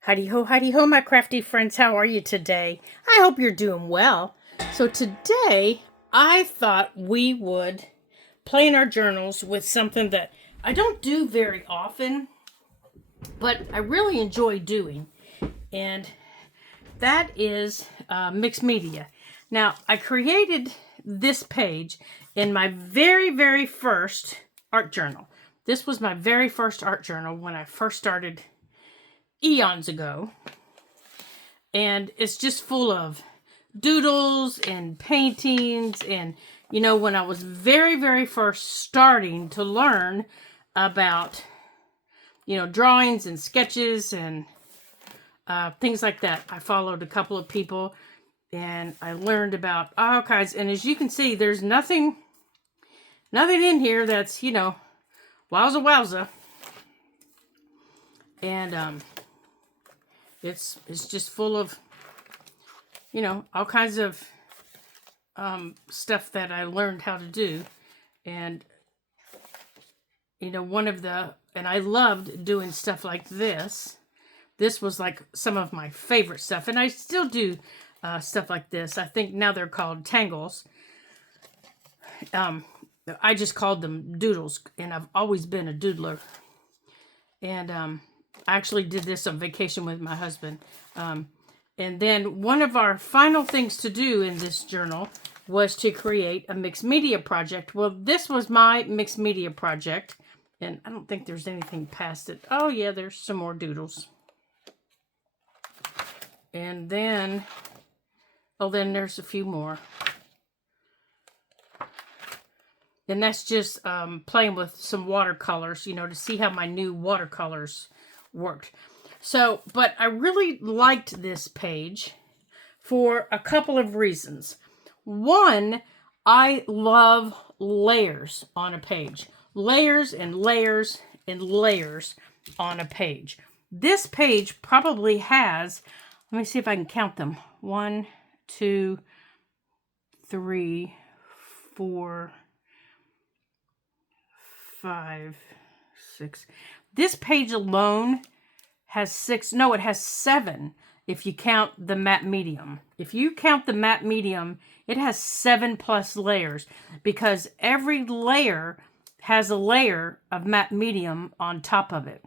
Howdy ho, my crafty friends. How are you today? I hope you're doing well. So, today I thought we would play in our journals with something that I don't do very often, but I really enjoy doing, and that is mixed media. Now, I created this page in my very first art journal. This was my very first art journal when I first started eons ago. And it's just full of doodles and paintings. And, when I was very first starting to learn about, drawings and sketches and things like that, I followed a couple of people and I learned about all kinds. And as you can see, there's nothing in here that's, wowza. And it's just full of, all kinds of stuff that I learned how to do. And, and I loved doing stuff like this. This was like some of my favorite stuff. And I still do stuff like this. I think now they're called tangles. I just called them doodles. And I've always been a doodler. And I actually did this on vacation with my husband. And then one of our final things to do in this journal was to create a mixed media project. Well, this was my mixed media project. And I don't think there's anything past it. Oh, yeah, there's some more doodles. And then, then there's a few more. And that's just playing with some watercolors, to see how my new watercolors worked. So, but I really liked this page for a couple of reasons. One, I love layers on a page. Layers and layers and layers on a page. This page probably has, let me see if I can count them. 1, 2, 3, 4, 5, 6. This page alone has 6. No, it has 7 if you count the matte medium. If you count the matte medium, it has 7+ layers because every layer has a layer of matte medium on top of it.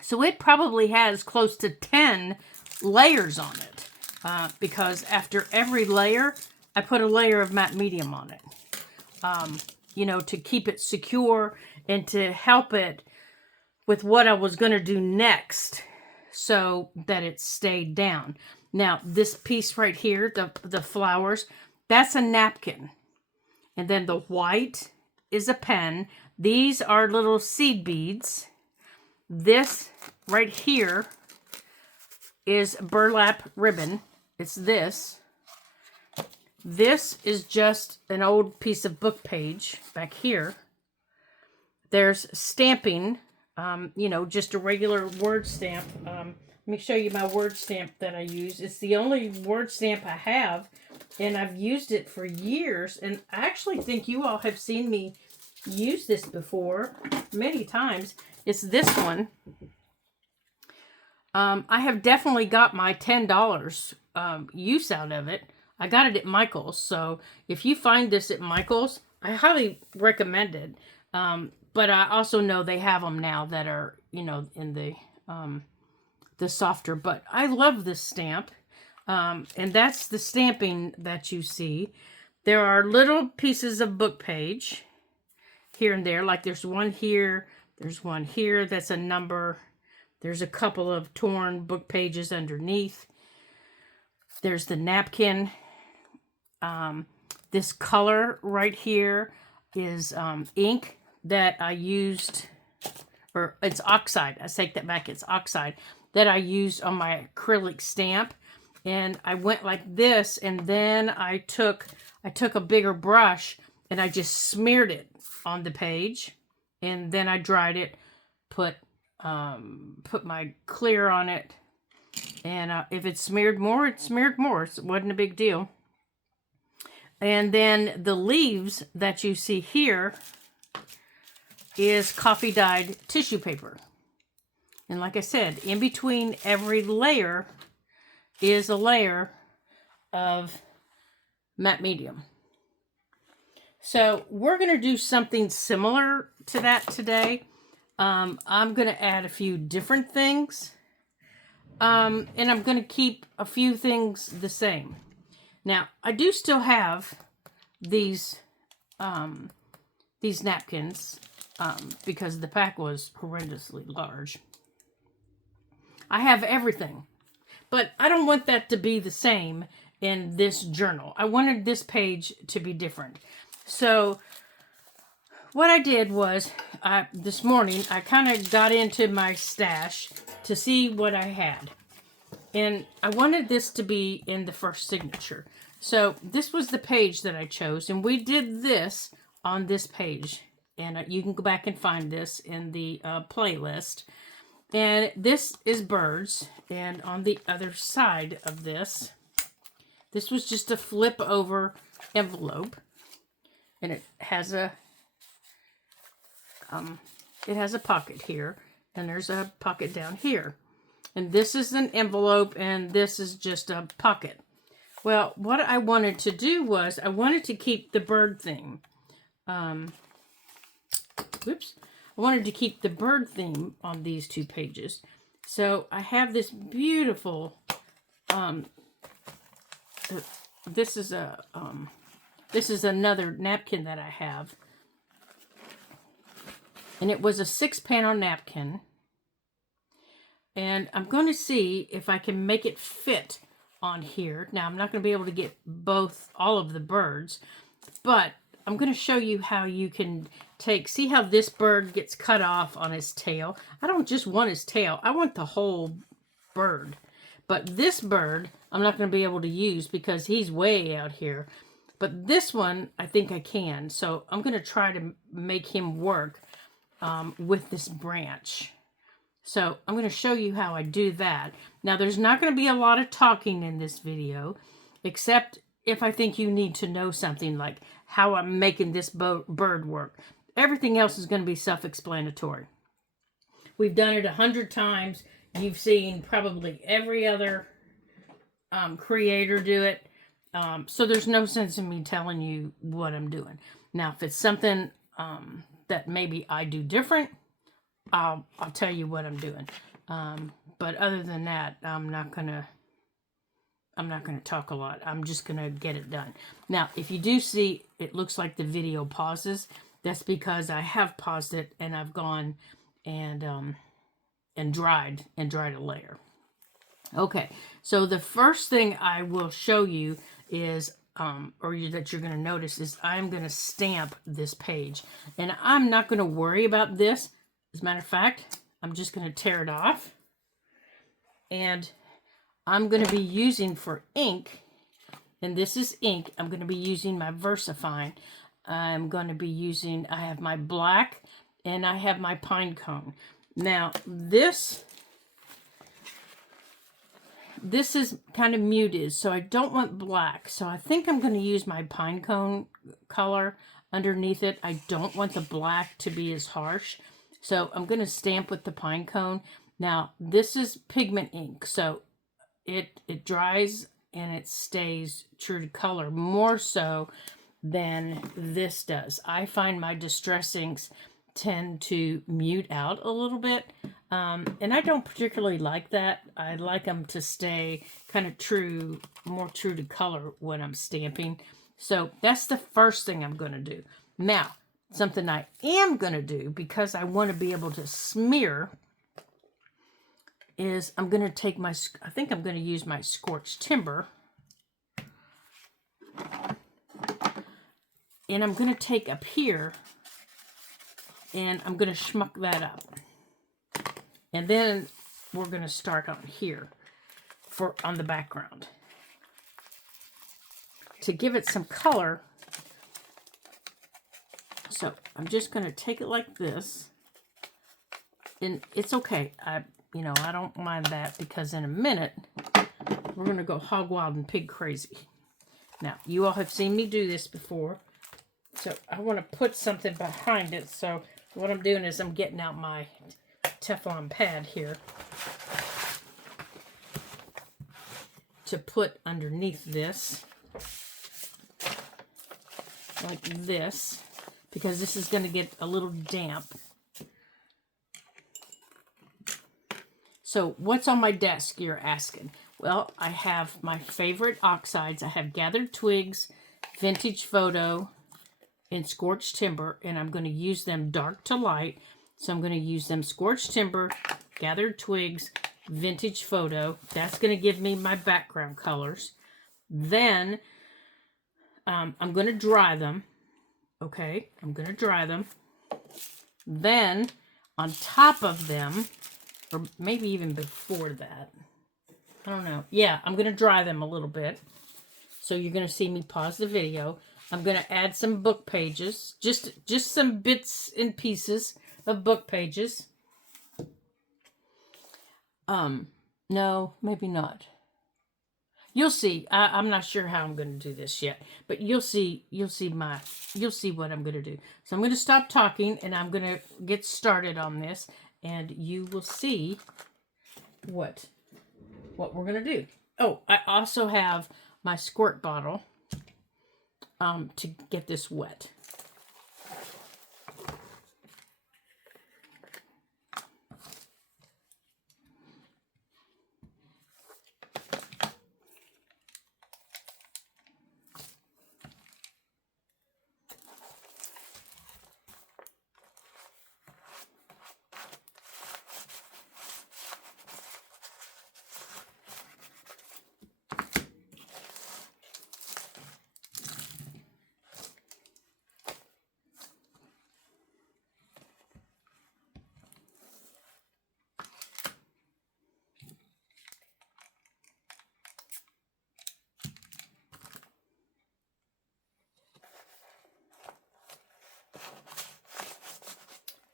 So it probably has close to 10 layers on it because after every layer, I put a layer of matte medium on it. To keep it secure and to help it with what I was going to do next so that it stayed down. Now, this piece right here, the flowers, that's a napkin. And then the white is a pen. These are little seed beads. This right here is burlap ribbon. It's this. This is just an old piece of book page back here. There's stamping, just a regular word stamp. Let me show you my word stamp that I use. It's the only word stamp I have, and I've used it for years. And I actually think you all have seen me use this before many times. It's this one. I have definitely got my $10 use out of it. I got it at Michael's, so if you find this at Michael's, I highly recommend it. But I also know they have them now that are, in the softer. But I love this stamp, and that's the stamping that you see. There are little pieces of book page here and there, like there's one here, there's one here. That's a number. There's a couple of torn book pages underneath. There's the napkin. This color right here is ink that I used, or it's oxide. I take that back. It's oxide that I used on my acrylic stamp. And I went like this, and then I took a bigger brush and I just smeared it on the page, and then I dried it, put my clear on it, and if it smeared more, it smeared more. It wasn't a big deal. And then the leaves that you see here is coffee dyed tissue paper. And like I said, in between every layer is a layer of matte medium. So we're going to do something similar to that today. I'm going to add a few different things. And I'm going to keep a few things the same. Now, I do still have these napkins because the pack was horrendously large. I have everything, but I don't want that to be the same in this journal. I wanted this page to be different. So what I did was, this morning, I kind of got into my stash to see what I had. And I wanted this to be in the first signature. So this was the page that I chose. And we did this on this page. And you can go back and find this in the playlist. And this is birds. And on the other side of this, this was just a flip over envelope. And it has a pocket here, and there's a pocket down here. And this is an envelope, and this is just a pocket. Well, what I wanted to do was, I wanted to keep the bird theme. I wanted to keep the bird theme on these two pages. So I have this beautiful, this is another napkin that I have. And it was a 6-panel napkin. And I'm going to see if I can make it fit on here. Now, I'm not going to be able to get all of the birds, but I'm going to show you how you can see how this bird gets cut off on his tail. I don't just want his tail. I want the whole bird. But this bird, I'm not going to be able to use because he's way out here. But this one, I think I can. So I'm going to try to make him work with this branch. So I'm going to show you how I do that. Now, there's not going to be a lot of talking in this video, except if I think you need to know something like how I'm making this bird work. Everything else is going to be self-explanatory. We've done it 100 times. You've seen probably every other creator do it. So there's no sense in me telling you what I'm doing. Now, if it's something that maybe I do different, I'll tell you what I'm doing. But other than that, I'm not gonna talk a lot. I'm just gonna get it done. Now, if you do see, it looks like the video pauses. That's because I have paused it and I've gone and dried a layer. Okay, so the first thing I will show you is, that you're going to notice is I'm going to stamp this page. And I'm not going to worry about this. As a matter of fact, I'm just going to tear it off. And I'm going to be using for ink, and this is ink, I'm going to be using my VersaFine. I have my black and I have my pine cone. Now, this is kind of muted, so I don't want black. So I think I'm going to use my pine cone color underneath it. I don't want the black to be as harsh. So I'm going to stamp with the pine cone. Now, this is pigment ink, so it dries and it stays true to color more so than this does. I find my distress inks tend to mute out a little bit. And I don't particularly like that. I like them to stay kind of more true to color when I'm stamping. So that's the first thing I'm going to do. Now, something I am going to do, because I want to be able to smear, is I'm going to take I think I'm going to use my Scorched Timber. And I'm going to take up here and I'm going to schmuck that up. And then we're going to start on here on the background. To give it some color, so I'm just going to take it like this. And it's okay. I don't mind that, because in a minute, we're going to go hog wild and pig crazy. Now, you all have seen me do this before. So I want to put something behind it. So what I'm doing is I'm getting out my Teflon pad here to put underneath this, like this, because this is going to get a little damp. So what's on my desk, you're asking? Well, I have my favorite oxides. I have Gathered Twigs, Vintage Photo, and Scorched Timber, and I'm going to use them dark to light. So I'm going to use them Scorched Timber, Gathered Twigs, Vintage Photo. That's going to give me my background colors. Then I'm going to dry them. Okay, I'm going to dry them. Then on top of them, or maybe even before that, I don't know. Yeah, I'm going to dry them a little bit. So you're going to see me pause the video. I'm going to add some book pages, just some bits and pieces of book pages. No, maybe not. You'll see. I'm not sure how I'm going to do this yet, but you'll see what I'm going to do. So I'm going to stop talking and I'm going to get started on this, and you will see what we're going to do. Oh, I also have my squirt bottle to get this wet.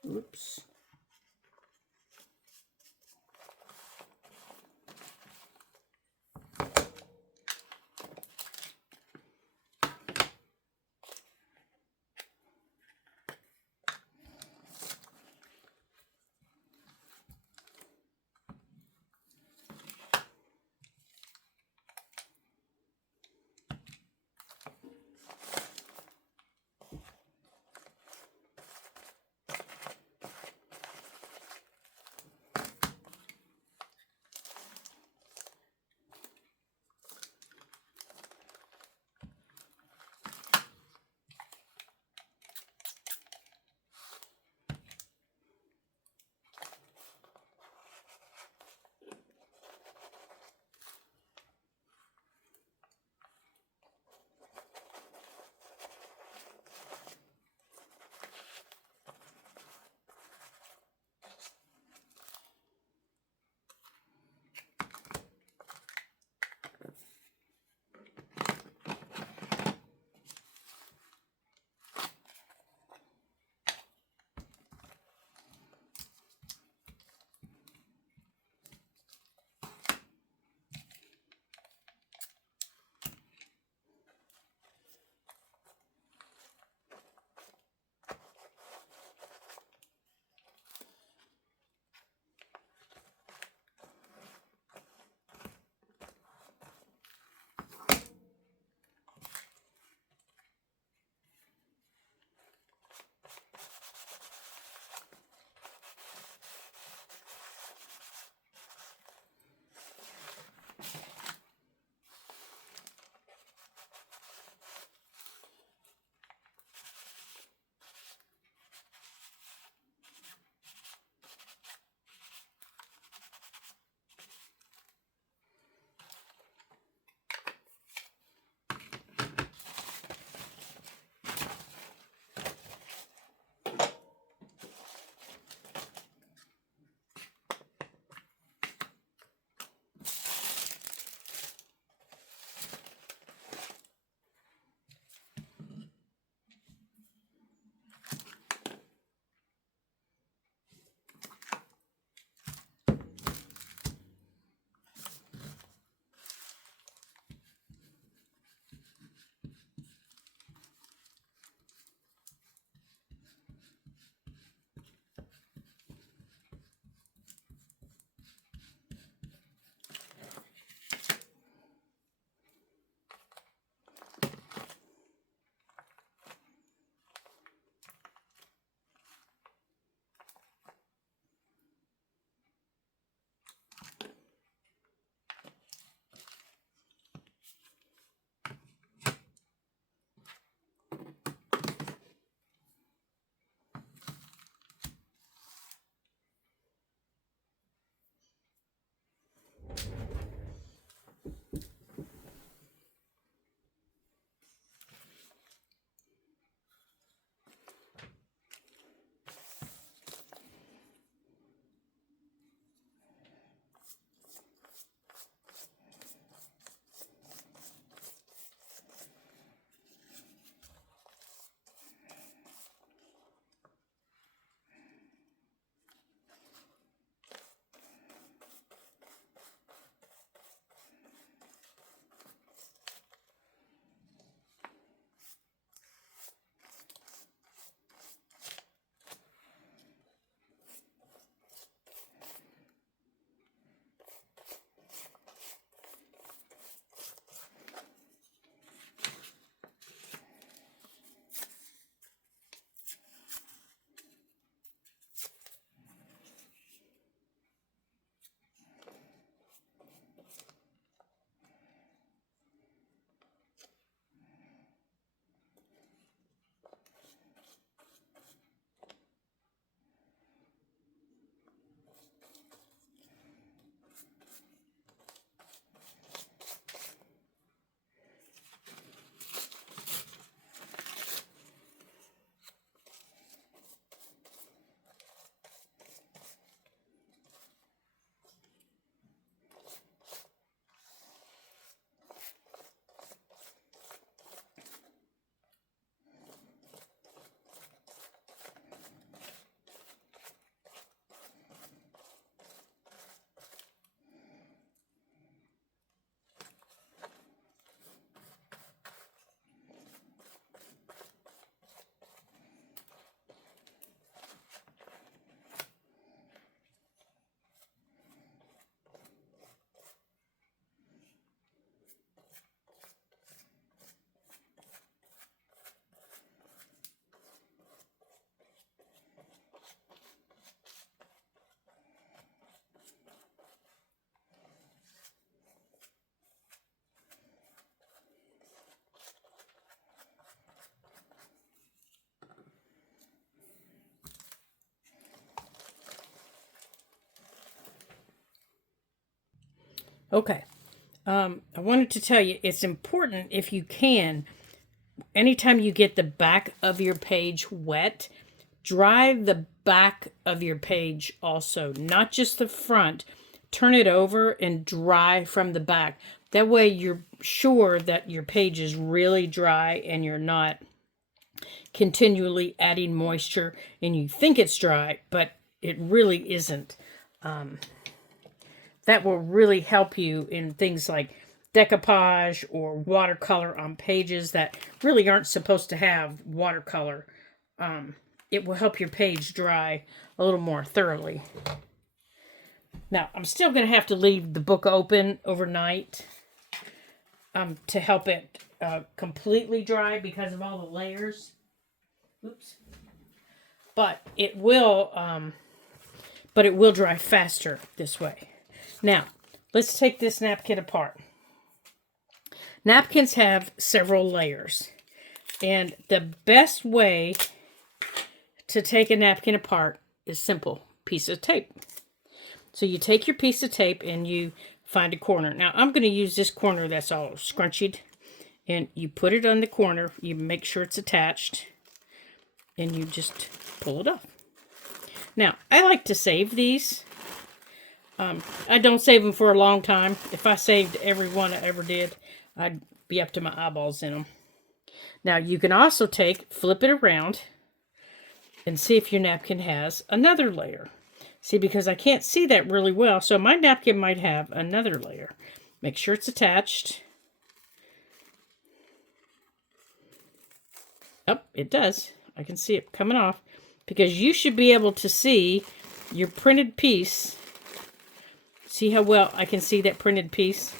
Oops. Okay. I wanted to tell you, it's important if you can, anytime you get the back of your page wet, dry the back of your page also, not just the front. Turn it over and dry from the back. That way you're sure that your page is really dry and you're not continually adding moisture and you think it's dry, but it really isn't. That will really help you in things like decoupage or watercolor on pages that really aren't supposed to have watercolor. It will help your page dry a little more thoroughly. Now, I'm still going to have to leave the book open overnight to help it completely dry because of all the layers. Oops. But it will dry faster this way. Now, let's take this napkin apart. Napkins have several layers. And the best way to take a napkin apart is simple. Piece of tape. So you take your piece of tape and you find a corner. Now, I'm going to use this corner that's all scrunched. And you put it on the corner. You make sure it's attached. And you just pull it off. Now, I like to save these. I don't save them for a long time. If I saved every one I ever did, I'd be up to my eyeballs in them. Now, you can also flip it around and see if your napkin has another layer. See, because I can't see that really well, so my napkin might have another layer. Make sure it's attached. Oh, it does. I can see it coming off. Because you should be able to see your printed piece. See how well I can see that printed piece?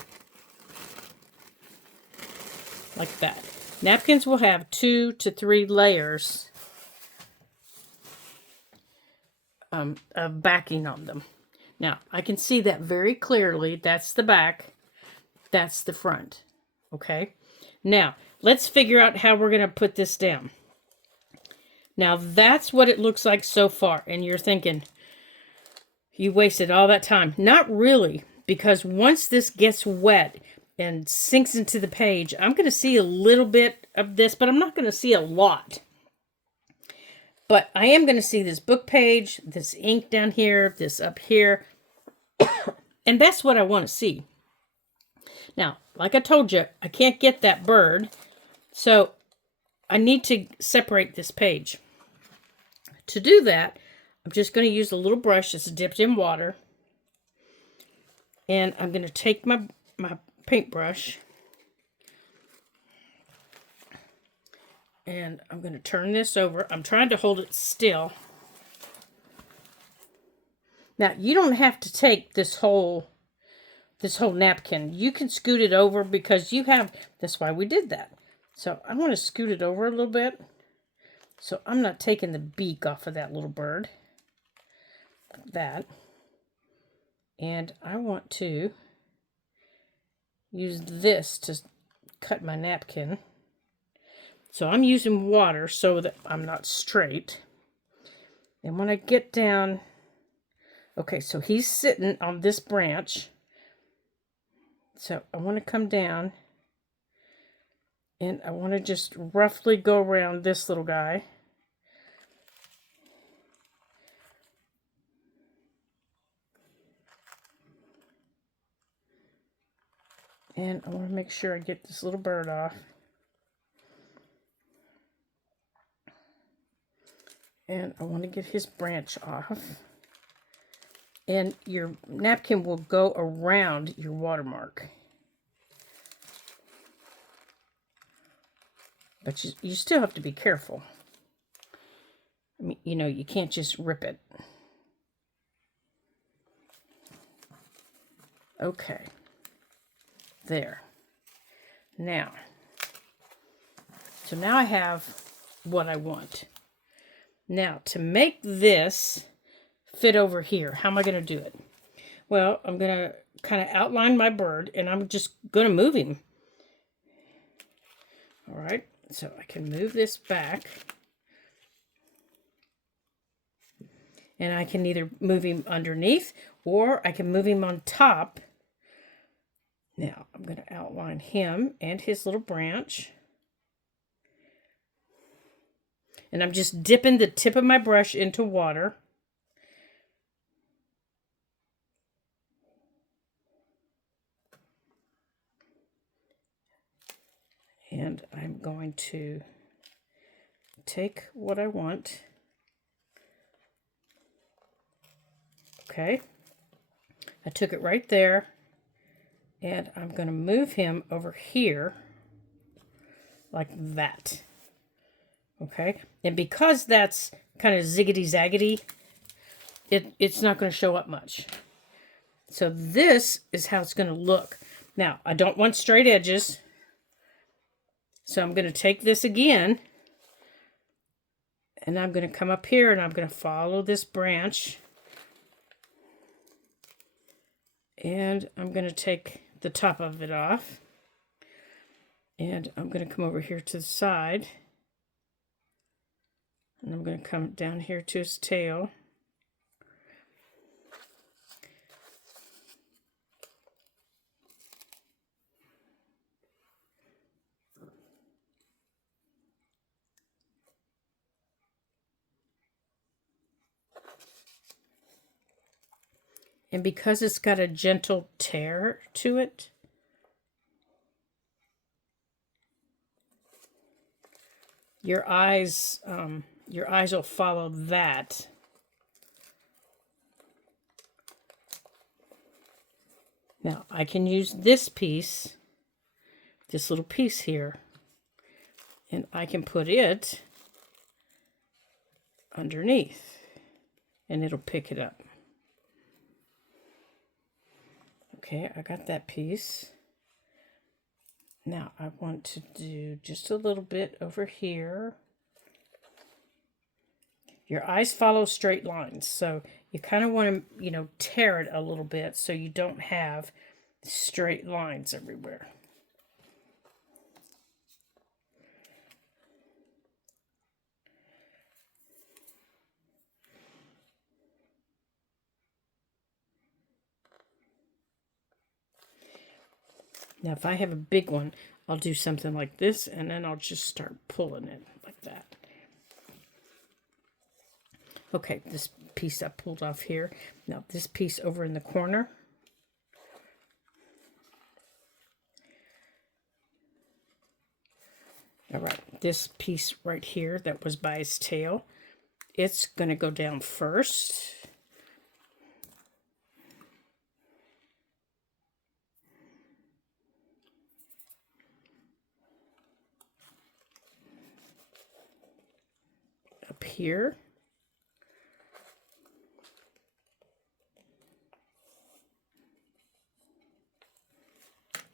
Like that. Napkins will have 2 to 3 layers of backing on them. Now, I can see that very clearly. That's the back. That's the front. Okay? Now, let's figure out how we're going to put this down. Now, that's what it looks like so far. And you're thinking, you wasted all that time. Not really, because once this gets wet and sinks into the page, I'm going to see a little bit of this, but I'm not going to see a lot. But I am going to see this book page, this ink down here, this up here. And that's what I want to see. Now, like I told you, I can't get that bird. So I need to separate this page. To do that, I'm just going to use a little brush that's dipped in water. And I'm going to take my paintbrush. And I'm going to turn this over. I'm trying to hold it still. Now, you don't have to take this whole napkin. You can scoot it over because you have, that's why we did that. So I want to scoot it over a little bit. So I'm not taking the beak off of that little bird. Like that. And I want to use this to cut my napkin. So I'm using water so that I'm not straight. And when I get down, okay, so he's sitting on this branch. So I want to come down and I want to just roughly go around this little guy. And I want to make sure I get this little bird off. And I want to get his branch off. And your napkin will go around your watermark. But you still have to be careful. I mean, you know, you can't just rip it. Okay. There. Now. So now I have what I want. Now, to make this fit over here, how am I going to do it? Well, I'm going to kind of outline my bird, and I'm just going to move him. All right. So I can move this back. And I can either move him underneath or I can move him on top Now I'm going to outline him and his little branch. And I'm just dipping the tip of my brush into water. And I'm going to take what I want. Okay. I took it right there. And I'm going to move him over here like that. Okay. And because that's kind of ziggity-zaggedy, it's not going to show up much. So this is how it's going to look. Now, I don't want straight edges. So I'm going to take this again. And I'm going to come up here and I'm going to follow this branch. And I'm going to take the top of it off. And I'm going to come over here to the side. And I'm going to come down here to his tail. And because it's got a gentle tear to it, your eyes will follow that. Now, I can use this piece, this little piece here, and I can put it underneath, and it'll pick it up. Okay, I got that piece. Now, I want to do just a little bit over here. Your eyes follow straight lines, so you kind of want to, tear it a little bit so you don't have straight lines everywhere. Now, if I have a big one, I'll do something like this, and then I'll just start pulling it like that. Okay, this piece I pulled off here. Now, this piece over in the corner. All right, this piece right here that was by his tail, it's going to go down first. Up here.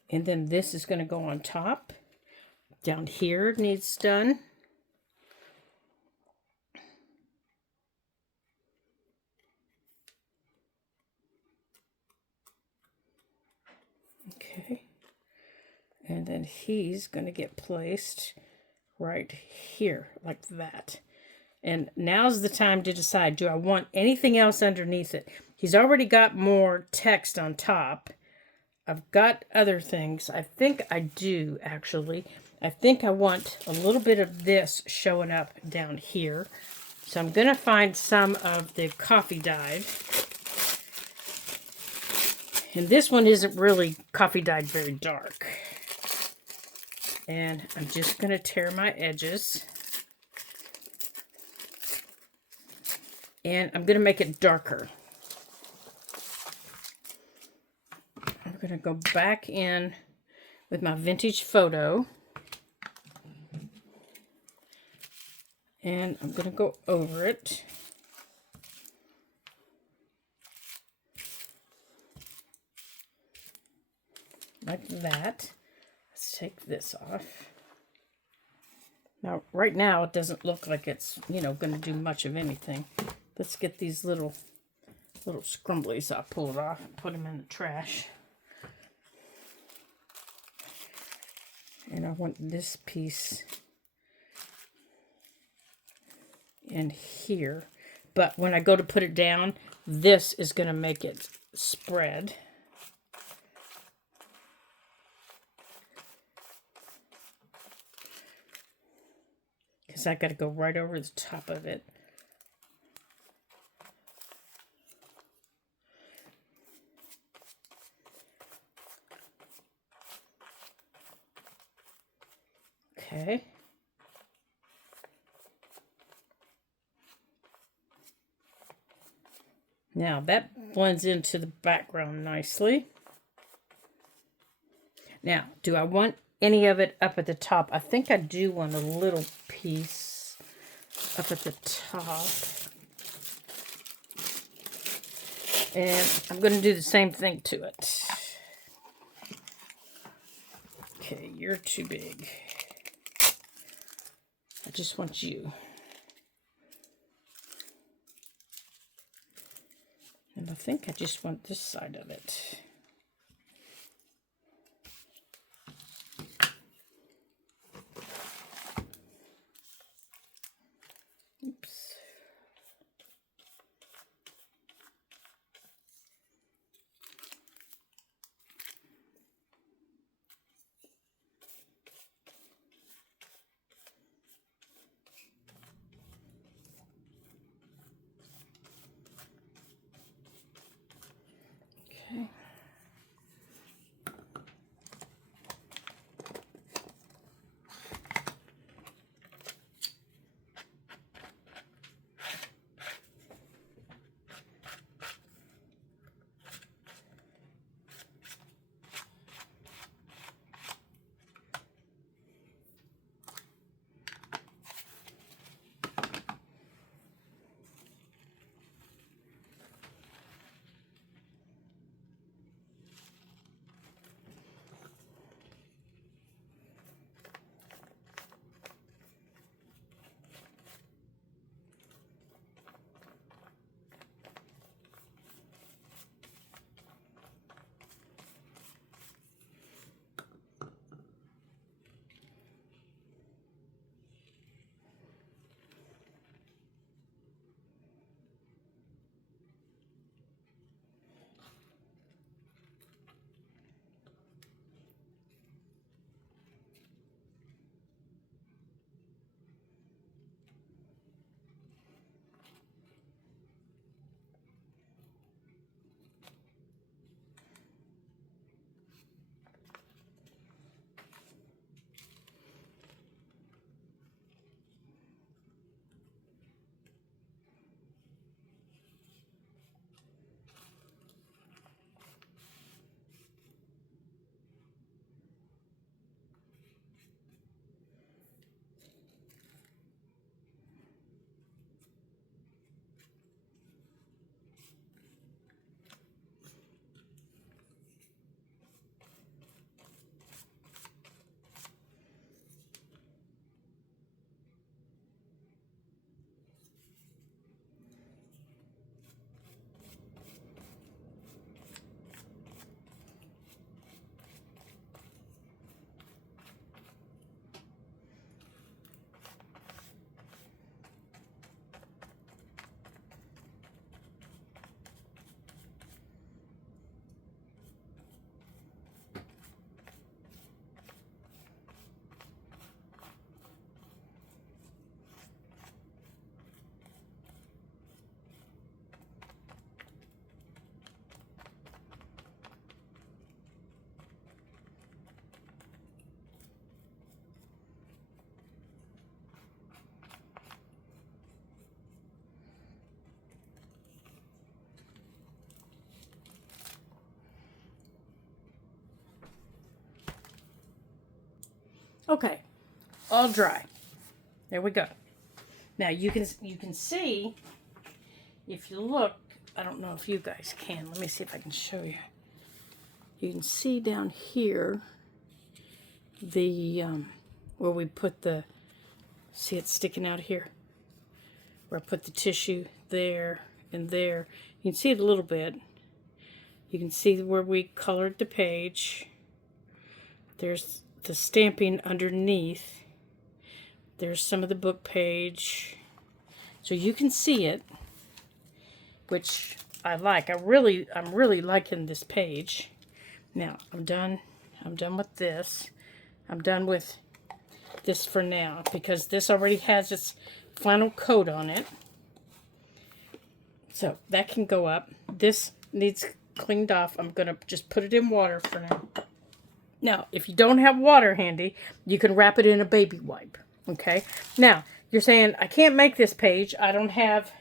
And then this is going to go on top. Down here needs done. Okay. And then he's going to get placed right here, like that. And now's the time to decide, do I want anything else underneath it? He's already got more text on top. I've got other things. I think I do, actually. I think I want a little bit of this showing up down here. So I'm going to find some of the coffee dyed. And this one isn't really coffee dyed very dark. And I'm just going to tear my edges. And I'm going to make it darker. I'm going to go back in with my vintage photo. And I'm going to go over it. Like that. Let's take this off. Now, right now, it doesn't look like it's, going to do much of anything. Let's get these little scrumblies. I'll pull it off and put them in the trash. And I want this piece in here. But when I go to put it down, this is going to make it spread. I got to go right over the top of it. Okay. Now that blends into the background nicely. Now, do I want any of it up at the top? I think I do want a little piece up at the top. And I'm going to do the same thing to it. Okay, you're too big. I just want you. And I think I just want this side of it. Oops. Okay. Okay, all dry. There we go. Now you can see, if you look, I don't know if you guys can. Let me see if I can show you. You can see down here the where we put the, see it sticking out here, where I put the tissue there and there. You can see it a little bit. You can see where we colored the page. There's the stamping underneath. There's some of the book page. So you can see it, which I like. I'm really liking this page. Now, I'm done with this. I'm done with this for now because this already has its final coat on it. So that can go up. This needs cleaned off. I'm going to just put it in water for now. Now, if you don't have water handy, you can wrap it in a baby wipe. Okay? Now, you're saying, I can't make this page. I don't have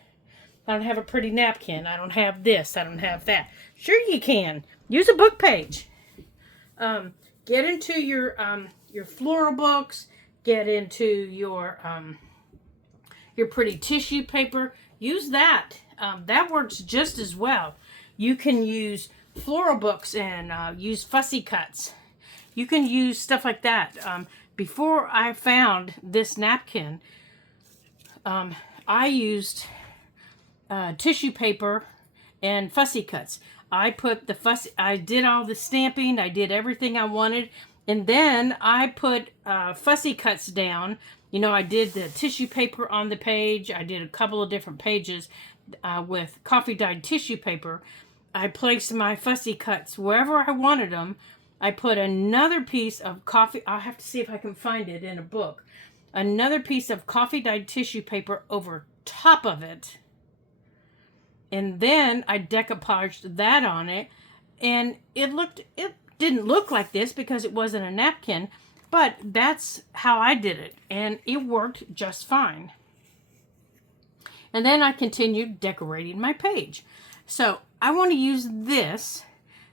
a pretty napkin. I don't have this. I don't have that. Sure you can. Use a book page. Get into your floral books. Get into your pretty tissue paper. Use that. That works just as well. You can use floral books and use fussy cuts. You can use stuff like that. Before I found this napkin, I used tissue paper and fussy cuts. I did all the stamping. I did everything I wanted. And then I put fussy cuts down. You know, I did the tissue paper on the page. I did a couple of different pages with coffee dyed tissue paper. I placed my fussy cuts wherever I wanted them. I put another piece of coffee. I'll have to see if I can find it in a book. Another piece of coffee dyed tissue paper over top of it. And then I decoupaged that on it. And it didn't look like this because it wasn't a napkin. But that's how I did it. And it worked just fine. And then I continued decorating my page. So I want to use this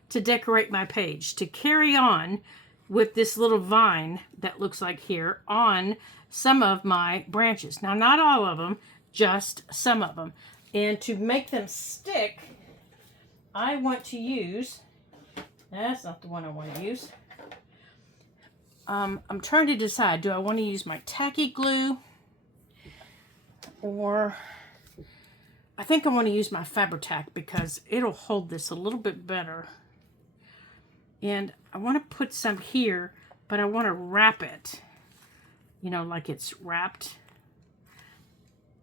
to decorate my page, to carry on with this little vine that looks like here on some of my branches. Now, not all of them, just some of them. And to make them stick, I want to use, that's not the one I want to use. I'm trying to decide, do I want to use my tacky glue or I think I want to use my Fabri-Tac because it'll hold this a little bit better. And I want to put some here, but I want to wrap it, you know, like it's wrapped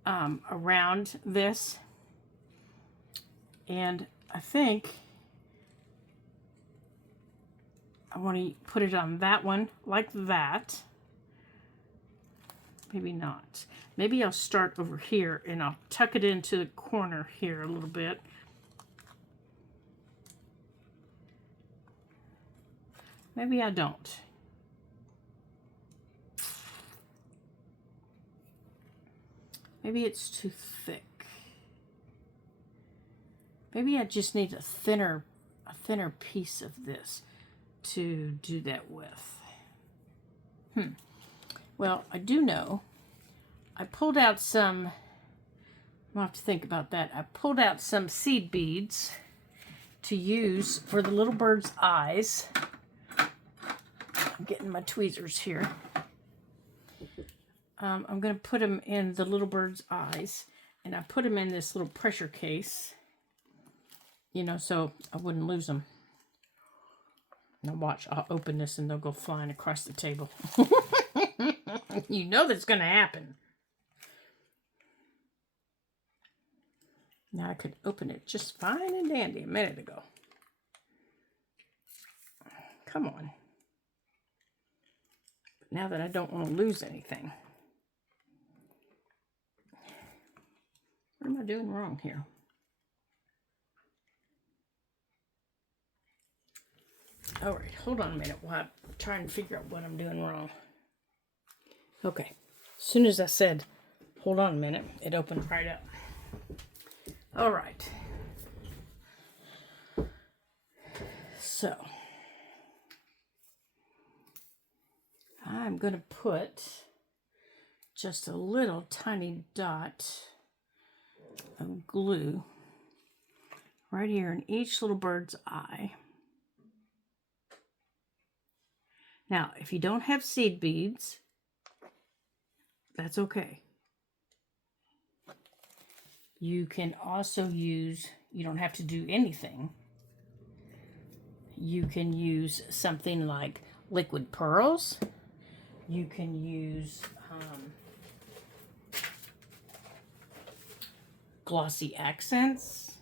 around this. And I think I want to put it on that one like that. Maybe not. Maybe I'll start over here and I'll tuck it into the corner here a little bit. Maybe I don't. Maybe it's too thick. Maybe I just need a thinner piece of this to do that with. Well, I do know I pulled out some, I'll have to think about that. I pulled out some seed beads to use for the little bird's eyes. I'm getting my tweezers here. I'm going to put them in the little bird's eyes, and I put them in this little pressure case, you know, so I wouldn't lose them. Now watch, I'll open this and they'll go flying across the table. You know that's going to happen. Now I could open it just fine and dandy a minute ago. Come on. But now that I don't want to lose anything. What am I doing wrong here? All right, hold on a minute while I'm trying to figure out what I'm doing wrong. Okay, as soon as I said, hold on a minute, it opened right up. All right. So, I'm going to put just a little tiny dot of glue right here in each little bird's eye. Now, if you don't have seed beads, that's okay. You can also use, you don't have to do anything. You can use something like liquid pearls. You can use glossy accents.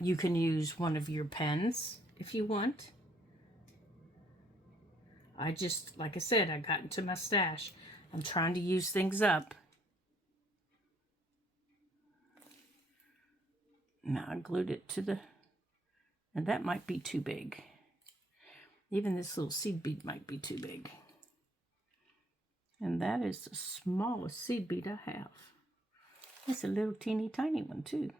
You can use one of your pens if you want. I just, like I said, I got into my stash. I'm trying to use things up. Now I glued it to the, and that might be too big. Even this little seed bead might be too big. And that is the smallest seed bead I have. It's a little teeny tiny one too.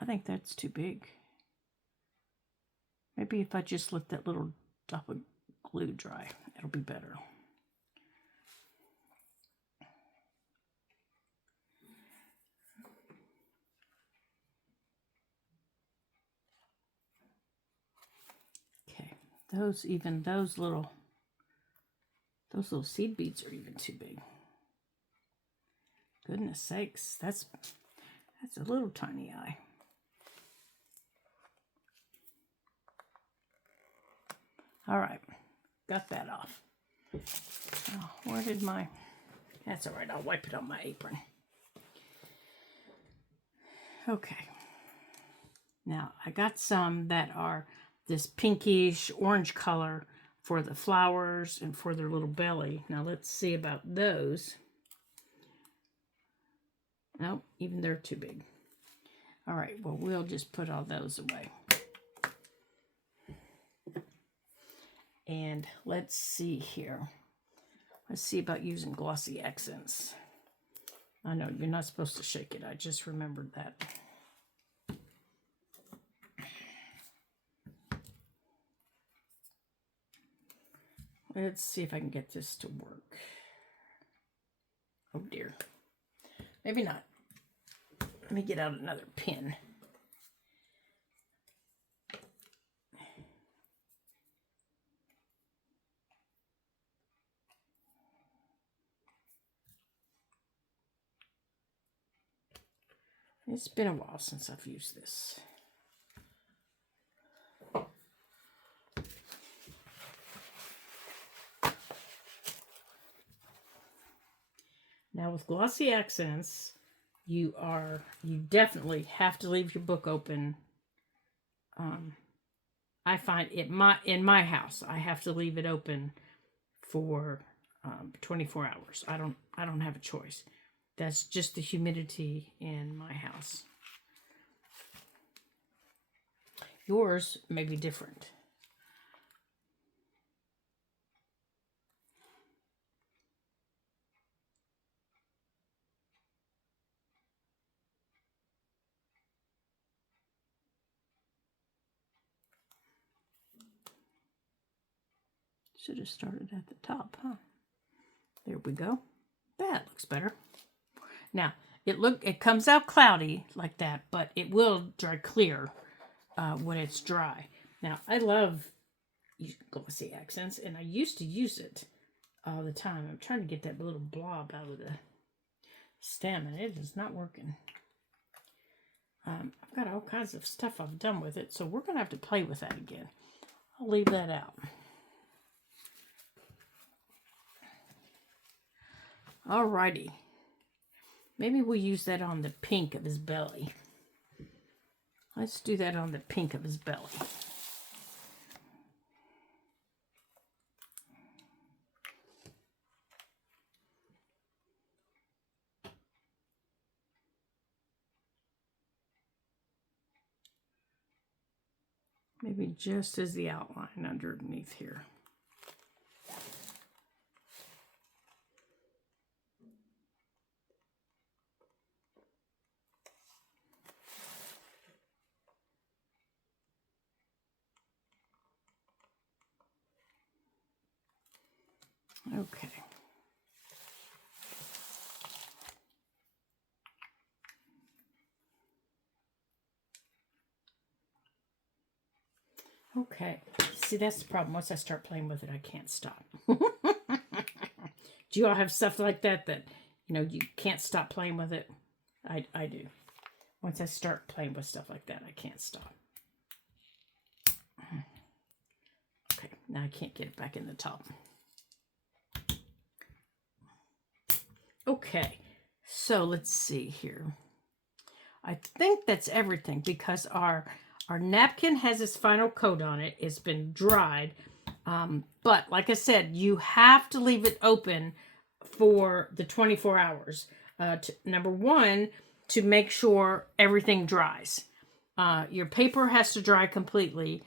I think that's too big. Maybe if I just let that little dot of glue dry, it'll be better. Okay, those little seed beads are even too big. Goodness sakes, that's a little tiny eye. All right, got that off. Oh, where did my... That's all right, I'll wipe it on my apron. Okay. Now, I got some that are this pinkish orange color for the flowers and for their little belly. Now, let's see about those. Nope, even they're too big. All right, well, we'll just put all those away. And let's see here. Let's see about using glossy accents. I know you're not supposed to shake it. I just remembered that. Let's see if I can get this to work. Oh dear. Maybe not. Let me get out another pin. It's been a while since I've used this. Now with glossy accents, you definitely have to leave your book open. I find in my house, I have to leave it open for 24 hours. I don't have a choice. That's just the humidity in my house. Yours may be different. Should have started at the top, huh? There we go. That looks better. Now, it comes out cloudy like that, but it will dry clear when it's dry. Now, I love glossy accents, and I used to use it all the time. I'm trying to get that little blob out of the stem, and it is not working. I've got all kinds of stuff I've done with it, so we're going to have to play with that again. I'll leave that out. Alrighty. Maybe we'll use that on the pink of his belly. Let's do that on the pink of his belly. Maybe just as the outline underneath here. Okay. Okay. See, that's the problem. Once I start playing with it, I can't stop. Do you all have stuff like that you can't stop playing with it? I do. Once I start playing with stuff like that, I can't stop. Okay, now I can't get it back in the top. Okay, so let's see here. I think that's everything because our napkin has its final coat on it. It's been dried. But like I said, you have to leave it open for the 24 hours. Number one, to make sure everything dries. Your paper has to dry completely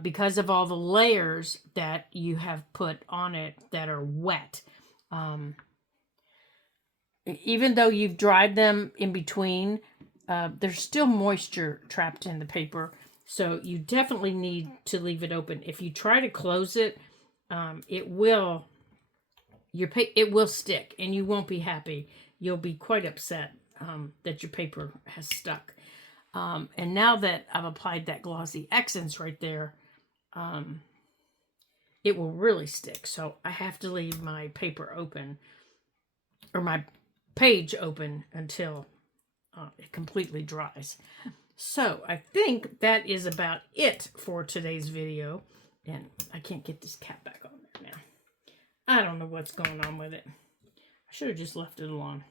because of all the layers that you have put on it that are wet. Even though you've dried them in between, there's still moisture trapped in the paper. So you definitely need to leave it open. If you try to close it, it will stick and you won't be happy. You'll be quite upset that your paper has stuck. And now that I've applied that glossy accents right there, it will really stick. So I have to leave my paper open, or my page open, until it completely dries. So I think that is about it for today's video. And I can't get this cap back on there now. I don't know what's going on with it. I should have just left it alone.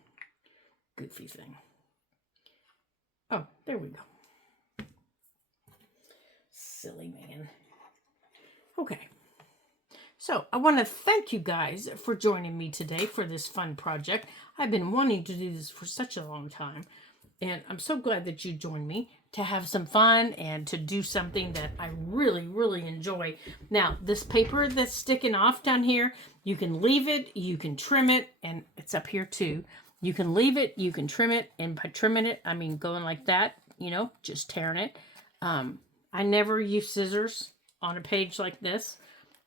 Goofy thing. Oh, there we go. Silly man. Okay. So I want to thank you guys for joining me today for this fun project. I've been wanting to do this for such a long time. And I'm so glad that you joined me to have some fun and to do something that I really, really enjoy. Now, this paper that's sticking off down here, you can leave it, you can trim it, and it's up here too. You can leave it, you can trim it, and by trimming it, I mean going like that, you know, just tearing it. I never use scissors on a page like this.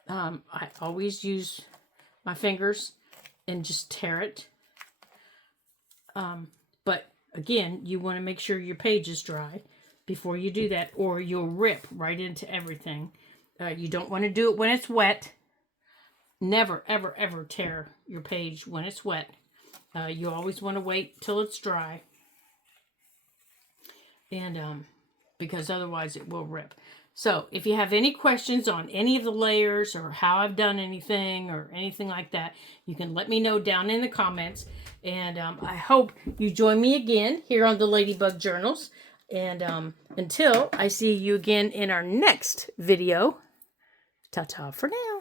I always use my fingers and just tear it. But again, you want to make sure your page is dry before you do that, or you'll rip right into everything. You don't want to do it when it's wet. Never, ever, ever tear your page when it's wet. You always want to wait till it's dry. And because otherwise it will rip. So if you have any questions on any of the layers or how I've done anything or anything like that, you can let me know down in the comments. And I hope you join me again here on the Ladybug Journals. And until I see you again in our next video, ta-ta for now.